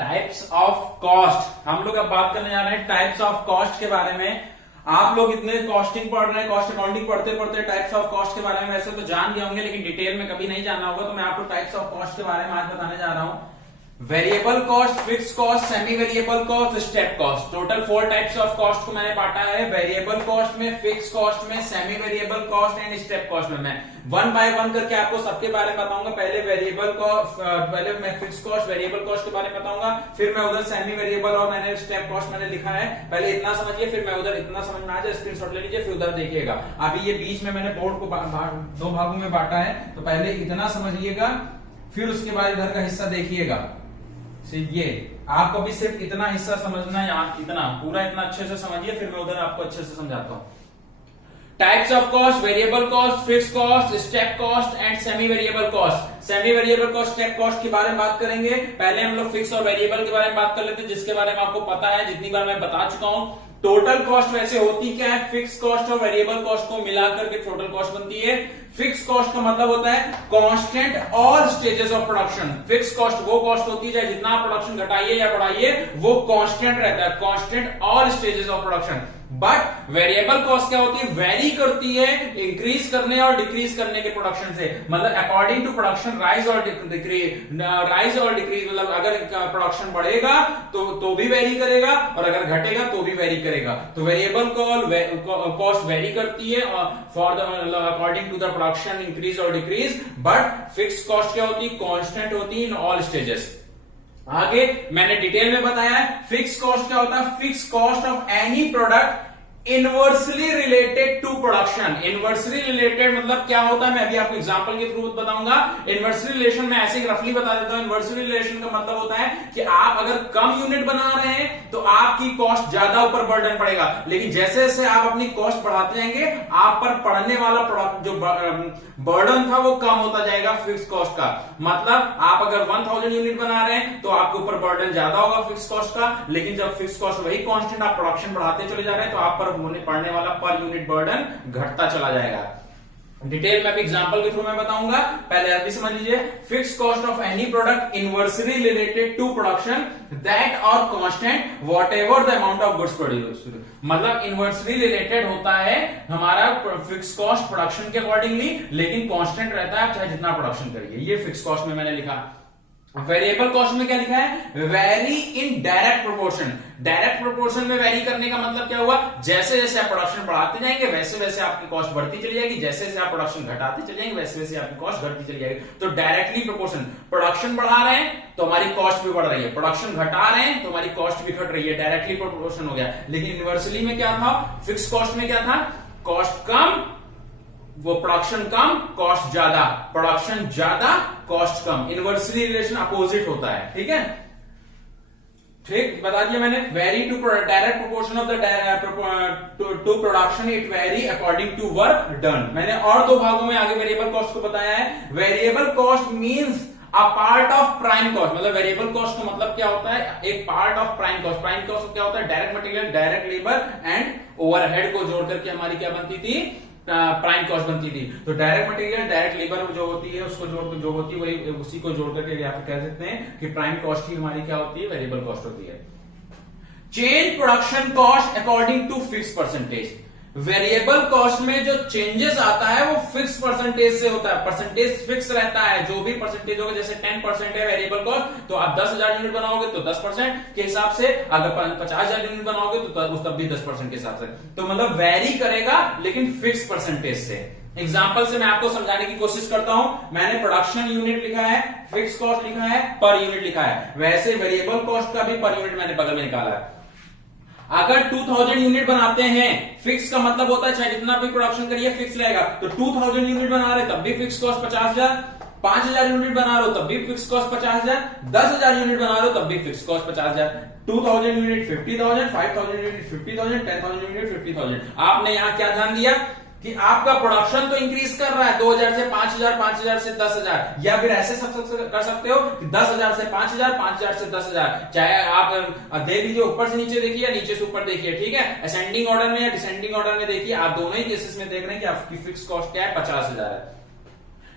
Types of cost. हम लोग अब बात करने जा रहे हैं टाइप्स ऑफ कॉस्ट के बारे में। आप लोग इतने कॉस्टिंग पढ़ रहे हैं, कॉस्ट अकाउंटिंग पढ़ते पढ़ते टाइप्स ऑफ कॉस्ट के बारे में वैसे तो जान गए होंगे, लेकिन डिटेल में कभी नहीं जाना होगा, तो मैं आपको टाइप्स ऑफ कॉस्ट के बारे में आज बताने जा रहा हूं। Variable cost, fix cost, semi variable cost, step cost. Total 4 types of cost को मैंने बांटा है, वेरिएबल कॉस्ट में, फिक्स कॉस्ट में, semi variable cost and step cost में। मैं वन बाय वन करके आपको सबके बारे में बताऊंगा। पहले वेरिएबल कॉस्ट, पहले मैं फिक्स कॉस्ट, वेरिएबल कॉस्ट के बारे में बताऊंगा, फिर मैं उधर सेमी वेरिएबल और मैंने स्टेप कॉस्ट मैंने लिखा है। पहले इतना समझिए, फिर मैं उधर इतना समझ में आ जाए स्क्रीनशॉट ले लीजिए, फिर उधर देखिएगा। अभी ये बीच में मैंने बोर्ड को 2 भागों में बांटा है, तो पहले इतना समझिएगा, फिर उसके बाद इधर का हिस्सा देखिएगा। ये आपको भी सिर्फ इतना हिस्सा समझना है, यहाँ इतना पूरा इतना अच्छे से समझिए, फिर मैं उधर आपको अच्छे से समझाता हूं। Types of cost, variable cost, fix cost, step cost and semi variable cost. Semi variable cost, step cost के बारे में बात करेंगे। पहले हम लोग फिक्स और वेरिएबल के बारे में बात कर लेते हैं, जिसके बारे में आपको पता है, जितनी बार मैं बता चुका हूं। टोटल कॉस्ट वैसे होती क्या है, फिक्स कॉस्ट और वेरिएबल कॉस्ट को मिलाकर के टोटल कॉस्ट बनती है। फिक्स कॉस्ट का मतलब होता है constant all stages of production. Fix cost वो कॉस्ट होती है जितना आप प्रोडक्शन घटाइए या बढ़ाइए वो कांस्टेंट रहता है, constant all stages of production. But variable cost क्या होती है, वेरी करती है इंक्रीज करने और डिक्रीज करने के प्रोडक्शन से। मतलब अकॉर्डिंग टू प्रोडक्शन राइज और डिक्रीज, राइज और डिक्रीज, मतलब अगर प्रोडक्शन बढ़ेगा तो भी वेरी करेगा, और अगर घटेगा तो भी वेरी करेगा। तो वेरिएबल कॉस्ट वेरी करती है for the according to the production increase और डिक्रीज। बट फिक्स कॉस्ट क्या होती है, कांस्टेंट होती है इन ऑल स्टेजेस। आगे मैंने डिटेल में बताया है। फिक्स कॉस्ट क्या होता है, fix cost of any product inversely related to production. Inversely related मतलब क्या होता है, मैं अभी आपको एग्जांपल के थ्रू बताऊंगा। इनवर्सली रिलेशन में ऐसे ही रफली बता देता हूं। इनवर्सली रिलेशन का मतलब होता है कि आप अगर कम यूनिट बना रहे हैं तो आपकी कॉस्ट ज्यादा ऊपर बर्डन पड़ेगा, लेकिन जैसे जैसे आप अपनी कॉस्ट बढ़ाते जाएंगे आप पर पड़ने वाला प्रोडक्ट जो बर्डन था वो कम होता जाएगा फिक्स कॉस्ट का। मतलब आप अगर 1000 यूनिट बना रहे हैं तो आपके ऊपर बर्डन ज्यादा होगा फिक्स कॉस्ट का, लेकिन जब फिक्स कॉस्ट वही कांस्टेंट आप प्रोडक्शन बढ़ाते चले जा रहे हैं तो आप पर पड़ने वाला पर यूनिट बर्डन घटता चला जाएगा। डिटेल में एग्जांपल के थ्रू मैं बताऊंगा। पहले आप भी समझ लीजिए। Fix cost of any product inversely related to production that और constant whatever the amount of goods produce. मतलब इनवर्सली रिलेटेड होता है हमारा फिक्स कॉस्ट प्रोडक्शन के अकॉर्डिंगली, लेकिन कांस्टेंट रहता है चाहे जितना प्रोडक्शन करिए। ये फिक्स कॉस्ट में मैंने लिखा। वेरिएबल कॉस्ट में क्या लिखा है, very in direct proportion. Direct proportion में वेरी करने का मतलब क्या हुआ, जैसे जैसे आप प्रोडक्शन बढ़ाते जाएंगे वैसे वैसे आपकी कॉस्ट बढ़ती चली जाएगी, जैसे जैसे आप प्रोडक्शन घटाते चले जाएंगे वैसे वैसे आपकी कॉस्ट घटती चली जाएगी। तो डायरेक्टली प्रोपोर्शन, प्रोडक्शन बढ़ा रहे हैं तो हमारी कॉस्ट भी बढ़ रही है, प्रोडक्शन घटा रहे हैं तो हमारी कॉस्ट भी घट रही है, डायरेक्टली प्रोपोर्शन हो गया। लेकिन यूनिवर्सली में क्या था, फिक्स कॉस्ट में क्या था, कॉस्ट कम वो प्रोडक्शन कम कॉस्ट ज्यादा, प्रोडक्शन ज्यादा कॉस्ट कम। इनवर्सली रिलेशन अपोजिट होता है। ठीक है, ठीक बता दिया मैंने। Vary to direct proportion of the to production, it vary according to work done. मैंने और 2 भागों में आगे वेरिएबल कॉस्ट को बताया है। Variable cost means a part of prime cost. मतलब वेरिएबल कॉस्ट का मतलब क्या होता है, एक part of prime cost. Prime cost क्या होता है, direct material, direct labour and overhead को जोड़ करके हमारी क्या बनती थी, प्राइम कॉस्ट बनती थी। तो डायरेक्ट मटेरियल, डायरेक्ट लेबर जो होती है उसको जो होती है वही उसी को जोड़ करके या फिर कह सकते हैं कि प्राइम कॉस्ट ही हमारी क्या होती है, वेरिएबल कॉस्ट होती है। Change production cost according to fix percentage. Variable cost में जो चेंजेस आता है वो फिक्स परसेंटेज से होता है। परसेंटेज फिक्स रहता है, जो भी परसेंटेज होगा, जैसे 10% है वेरिएबल कॉस्ट तो आप 10,000 यूनिट बनाओगे तो 10% के हिसाब से, अगर 50,000 यूनिट बनाओगे तो तब भी 10% के हिसाब से। तो मतलब वेरी करेगा लेकिन फिक्स परसेंटेज से। एग्जाम्पल से मैं आपको समझाने की कोशिश करता हूं। मैंने प्रोडक्शन यूनिट लिखा है, फिक्स कॉस्ट लिखा है, पर यूनिट लिखा है, वैसे वेरिएबल कॉस्ट का भी पर यूनिट मैंने बगल में निकाला है। अगर 2000 यूनिट बनाते हैं, फिक्स का मतलब होता है चाहे जितना भी प्रोडक्शन करिए फिक्स रहेगा। तो 2000 यूनिट बना रहे तब भी फिक्स कॉस्ट 50,000, 5000 यूनिट बना रहे हो तब भी फिक्स कॉस्ट 50,000, 10,000 यूनिट बना रहे हो तब भी fix cost 50,000। 2000 unit 50,000, 5000 unit 50,000, 10,000 unit 50,000। आपने यहां क्या ध्यान दिया कि आपका प्रोडक्शन तो इंक्रीज कर रहा है 2000 से 5000, 5000 से 10,000, या फिर ऐसे सब कर सकते हो कि 10,000 से 5,000, 5,000 से 10,000। चाहे आप देख लीजिए, ऊपर से नीचे देखिए या नीचे से ऊपर देखिए। ठीक है, असेंडिंग ऑर्डर में या डिसेंडिंग ऑर्डर में देखिए, आप दोनों ही केसेस में देख रहे हैं कि आपकी फिक्स कॉस्ट क्या है, 50,000 है।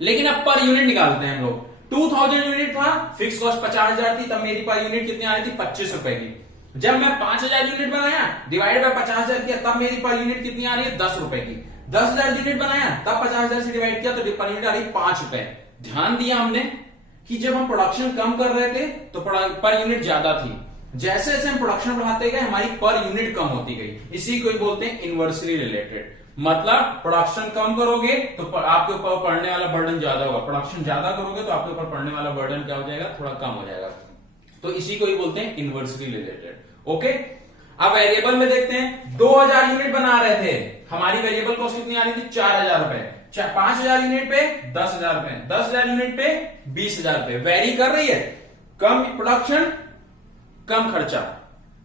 लेकिन अब पर यूनिट निकालते हैं हम लोग। 2000 यूनिट था, फिक्स कॉस्ट 50,000 थी, तब मेरी पर यूनिट कितनी आ रही थी? 25 रुपए की। जब मैं 5000 यूनिट बनाया, डिवाइड बाय 50,000 किया, तब मेरी पर यूनिट कितनी आ रही है? 10 रुपए की। 10,000 यूनिट बनाया, तब 50,000 से डिवाइड किया, तो पर यूनिट आ रही 5 रुपए। ध्यान दिया हमने कि जब हम प्रोडक्शन कम कर रहे थे तो पर यूनिट ज्यादा थी, जैसे जैसे हम प्रोडक्शन बढ़ाते गए हमारी पर यूनिट कम होती गई। इसी को बोलते हैं इनवर्सली रिलेटेड। मतलब प्रोडक्शन कम करोगे तो आपके ऊपर पड़ने वाला बर्डन ज्यादा होगा, प्रोडक्शन ज्यादा करोगे तो आपके ऊपर पड़ने वाला बर्डन क्या हो जाएगा? थोड़ा कम हो जाएगा। तो इसी को ही बोलते हैं इनवर्सली रिलेटेड। ओके, अब वेरिएबल में देखते हैं। 2000 यूनिट बना रहे थे, हमारी वेरिएबल कॉस्ट कितनी आ रही थी? 4000 रुपए। 5000 यूनिट पे 10,000 रुपए, 10,000 यूनिट पे 20,000 रुपए। वेरी कर रही है, कम प्रोडक्शन कम खर्चा।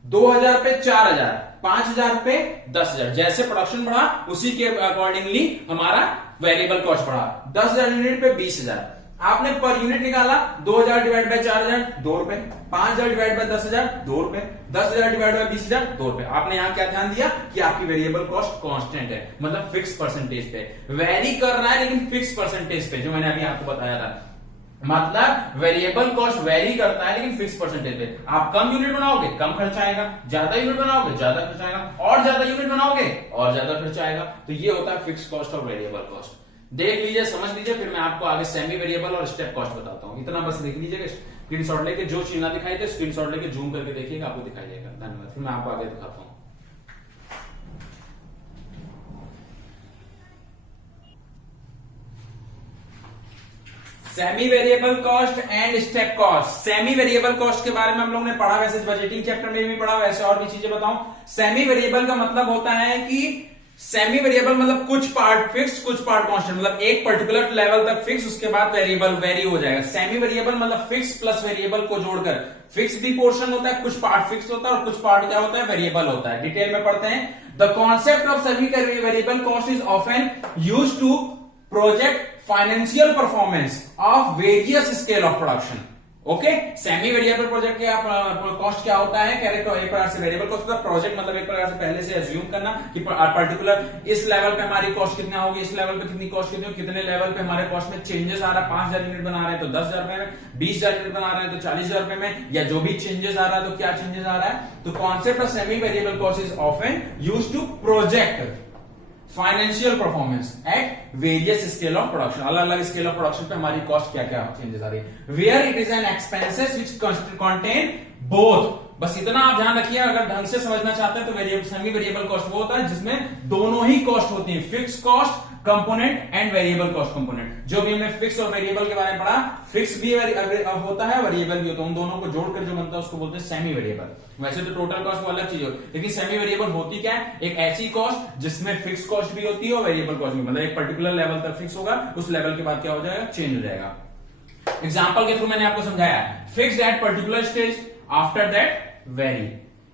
2000 पे 4000, 5000 पे 10,000। जैसे प्रोडक्शन बढ़ा उसी के अकॉर्डिंगली हमारा वेरिएबल कॉस्ट बढ़ा। 10,000 यूनिट पे 20,000। आपने पर यूनिट निकाला, 2000 डिवाइड बाय 4000 2 रुपए, 5000 डिवाइड बाय 10,000 2 रुपए, 10,000 डिवाइड बाय 20,000 2 रुपए। आपने यहां क्या ध्यान दिया कि आपकी वेरिएबल कॉस्ट कांस्टेंट है, मतलब फिक्स परसेंटेज पे वेरी कर रहा है, लेकिन फिक्स परसेंटेज पे, जो मैंने अभी आपको बताया था। मतलब वेरिएबल कॉस्ट वेरी करता है लेकिन फिक्स परसेंटेज पे। आप कम यूनिट बनाओगे कम खर्चा आएगा, ज्यादा यूनिट बनाओगे ज्यादा खर्चा आएगा, और ज्यादा यूनिट बनाओगे और ज्यादा खर्चा आएगा। तो ये होता है फिक्स कॉस्ट और वेरिएबल कॉस्ट। देख लीजिए, समझ लीजिए, फिर मैं आपको आगे सेमी वेरिएबल और स्टेप कॉस्ट बताता हूं। इतना बस देख लीजिएगा, स्क्रीनशॉट लेके जो चीज ना दिखाई दे स्क्रीनशॉट लेके जूम करके देखिएगा, आपको दिखाई देगा। धन्यवाद। फिर मैं आपको आगे दिखाता हूं। Semi variable cost and step cost. Semi variable cost के बारे में हम लोगों ने पढ़ा, वैसे बजटिंग चैप्टर में भी पढ़ा, वैसे और भी चीजें बताऊं। सेमी वेरिएबल का मतलब होता है कि सेमी वेरिएबल मतलब कुछ पार्ट फिक्स कुछ पार्ट कांस्टेंट, मतलब एक पर्टिकुलर लेवल तक फिक्स, उसके बाद वेरिएबल वेरी हो जाएगा। सेमी वेरिएबल मतलब फिक्स प्लस वेरिएबल को जोड़कर फिक्स भी पोर्शन होता है, कुछ पार्ट फिक्स होता है और कुछ पार्ट क्या होता है? वेरिएबल होता है। डिटेल में पढ़ते हैं। The concept of semi variable cost is often used to project financial performance of various scale of production. Okay, semi variable project के कॉस्ट क्या होता है? एक प्रकार से वेरिएबल कॉस्ट होता है। प्रोजेक्ट मतलब एक प्रकार से पहले से एज्यूम करना कि पर्टिकुलर इस लेवल पे हमारी कॉस्ट कितना होगी, इस लेवल पे कितनी कॉस्ट कितनी होगी, कितने लेवल पे हमारे कॉस्ट में चेंजेस आ रहा है। 5000 यूनिट बना रहे हैं तो 10,000 रुपए में, 20,000 यूनिट बना रहे हैं तो 40,000 रुपए में, या जो भी चेंजेस आ रहा है तो क्या चेंजेस आ रहा है। तो concept of semi variable cost is often used to project financial performance at various scale of production. अलग अलग स्केल ऑफ प्रोडक्शन पे हमारी कॉस्ट क्या क्या चेंजेस आ रही है। Where it is an expenses which contain both. बस इतना आप ध्यान रखिए, अगर ढंग से समझना चाहते हैं तो वेरिएबल सेमी वेरिएबल कॉस्ट वो होता है जिसमें दोनों ही कॉस्ट होती है, fix cost component and variable cost component. जो भी हमने फिक्स और वेरिएबल के बारे में पढ़ा, फिक्स भी होता है, वेरिएबल भी होता है, उन दोनों को जोड़कर जो बनता है उसको बोलते हैं सेमी वेरिएबल। वैसे तो टोटल कॉस्ट वो अलग चीज हो, लेकिन सेमी वेरिएबल होती क्या है? एक ऐसी कॉस्ट जिसमें फिक्स कॉस्ट भी होती है और वेरिएबल कॉस्ट भी, मतलब एक पर्टिकुलर लेवल तक फिक्स होगा, उस लेवल के बाद क्या हो जाएगा? चेंज हो जाएगा। एग्जाम्पल के थ्रू मैंने आपको समझाया, fixed at particular stage, after that very.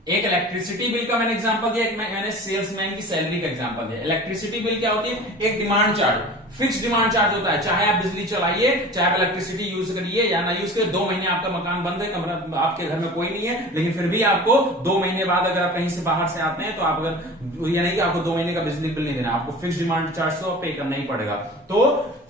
एक इलेक्ट्रिसिटी बिल का मैंने एग्जांपल दिया, एक मैंने सेल्समैन की सैलरी का एग्जांपल दिया। इलेक्ट्रिसिटी बिल क्या होती है? एक demand charge, fix demand charge होता है, चाहे आप बिजली चलाइए, चाहे आप इलेक्ट्रिसिटी यूज करिए या ना यूज करिए। 2 महीने आपका मकान बंद है, कमरा आपके घर में कोई नहीं है, लेकिन फिर भी आपको 2 महीने बाद अगर आप कहीं से बाहर से आते हैं तो आप अगर ये नहीं कि आपको 2 महीने का बिजली बिल नहीं देना, आपको फिक्स डिमांड चार्ज तो पे करना ही पड़ेगा। तो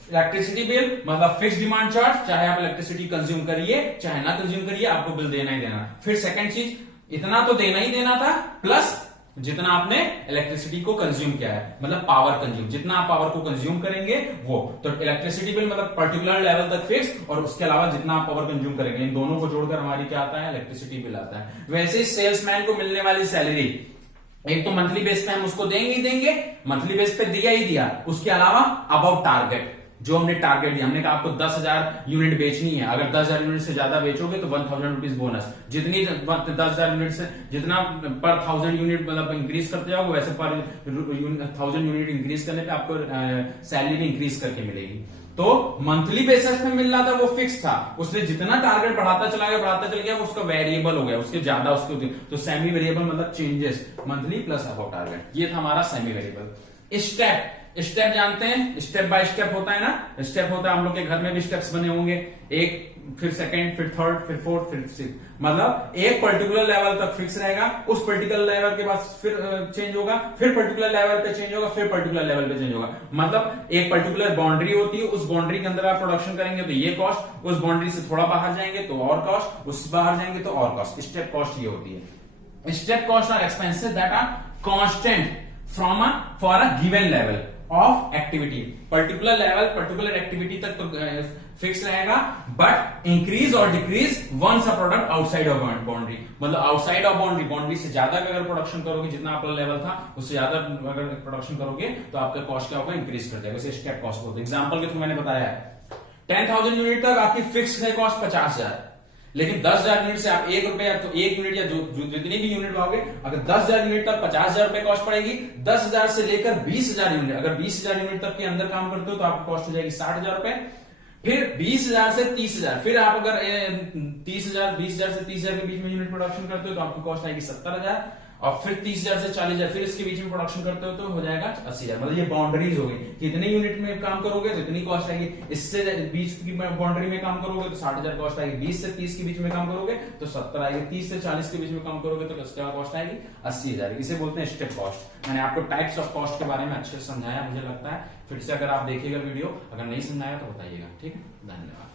इलेक्ट्रिसिटी बिल मतलब फिक्स डिमांड चार्ज, चाहे आप इलेक्ट्रिसिटी कंज्यूम करिए चाहे ना कंज्यूम करिए, आपको बिल देना ही देना। फिर सेकंड चीज, इतना तो देना ही देना था, प्लस जितना आपने इलेक्ट्रिसिटी को कंज्यूम किया है, मतलब पावर कंज्यूम, जितना आप पावर को कंज्यूम करेंगे वो। तो इलेक्ट्रिसिटी बिल मतलब पर्टिकुलर लेवल तक फिक्स, और उसके अलावा जितना आप पावर कंज्यूम करेंगे, इन दोनों को जोड़कर हमारी क्या आता है? इलेक्ट्रिसिटी बिल आता है। वैसे ही सेल्समैन को मिलने वाली सैलरी, एक तो मंथली बेस पे हम उसको देंगे ही देंगे, मंथली बेस पे दिया ही दिया, उसके अलावा अबाउट टारगेट, जो हमने टारगेट दिया, हमने कहा आपको 10,000 यूनिट बेचनी है, अगर 10,000 यूनिट से ज्यादा बेचोगे तो 1,000 रुपीज बोनस। जितनी 10,000 यूनिट से जितना पर 1,000 यूनिट मतलब इंक्रीज करते जाओगे, वैसे पर 1,000 यूनिट इंक्रीज करने पे आपको सैलरी भी इंक्रीज करके मिलेगी। तो मंथली बेसिस पे मिल रहा था वो फिक्स था, उसने जितना टारगेट बढ़ाता चला गया वो उसका वेरिएबल हो गया, उसके ज्यादा उसके। तो सेमी वेरिएबल मतलब changes monthly plus about target, ये था हमारा सेमी वेरिएबल। स्टेप जानते हैं, स्टेप बाय स्टेप होता है ना, स्टेप होता है, हम लोग के घर में भी स्टेप्स बने होंगे। एक फिर सेकंड, फिर थर्ड, फिर फोर्थ, फिर सिक्स, मतलब एक पर्टिकुलर लेवल तक फिक्स रहेगा, उस पर्टिकुलर लेवल के बाद फिर चेंज होगा, फिर पर्टिकुलर लेवल पे चेंज होगा, फिर पर्टिकुलर लेवल पे चेंज होगा। मतलब एक पर्टिकुलर बाउंड्री होती है, उस बाउंड्री के अंदर आप प्रोडक्शन करेंगे तो ये कॉस्ट, उस बाउंड्री से थोड़ा बाहर जाएंगे तो और कॉस्ट, उससे बाहर जाएंगे तो और कॉस्ट। स्टेप कॉस्ट ये होती है। Step cost are expenses that are constant for a given level of activity. Particular level, particular activity तक तो फिक्स रहेगा, बट इंक्रीज और decrease once a product outside of boundary. मतलब आउटसाइड ऑफ बाउंड्री, बाउंड्री से ज्यादा अगर production करोगे, जितना आपका लेवल था उससे ज्यादा अगर प्रोडक्शन करोगे तो आपका कॉस्ट क्या होगा, इंक्रीज कर जाएगा। स्टेप कॉस्ट बोलते हैं। एग्जांपल के थ्रू मैंने बताया है 10,000 यूनिट तक आपकी फिक्स है कॉस्ट 50,000, लेकिन 10,000 यूनिट से आप 1 रुपए तो 1 यूनिट या जो जितनी भी यूनिट पाओगे, अगर 10,000 यूनिट तक 50,000 रुपए कॉस्ट पड़ेगी, 10,000 से लेकर 20,000 यूनिट, अगर 20,000 यूनिट तक के अंदर काम करते हो तो आपकी कॉस्ट हो जाएगी 60,000 रुपए। फिर 20,000 से 30,000, फिर आप अगर 30,000, 20,000 से 30,000 के बीच में यूनिट प्रोडक्शन करते हो तो आपकी कॉस्ट आएगी 70,000, और फिर 30,000 से 40,000, फिर इसके बीच में प्रोडक्शन करते हो तो हो जाएगा 80,000। मतलब ये बाउंड्रीज हो गई कि इतने यूनिट में काम करोगे तो इतनी कॉस्ट आएगी, इससे बीच की बाउंड्री में काम करोगे तो 60,000 कॉस्ट आएगी, 20 से 30 के बीच में काम करोगे तो 70 आएगी, 30 से 40 के बीच में काम करोगे तो इसका कॉस्ट आएगी 80,000। इसे बोलते हैं स्टेप कॉस्ट। मैंने आपको टाइप्स ऑफ कॉस्ट के बारे में अच्छे से समझाया, मुझे लगता है। फिर से अगर आप देखिएगा वीडियो, अगर नहीं समझाया तो बताइएगा। ठीक है, धन्यवाद।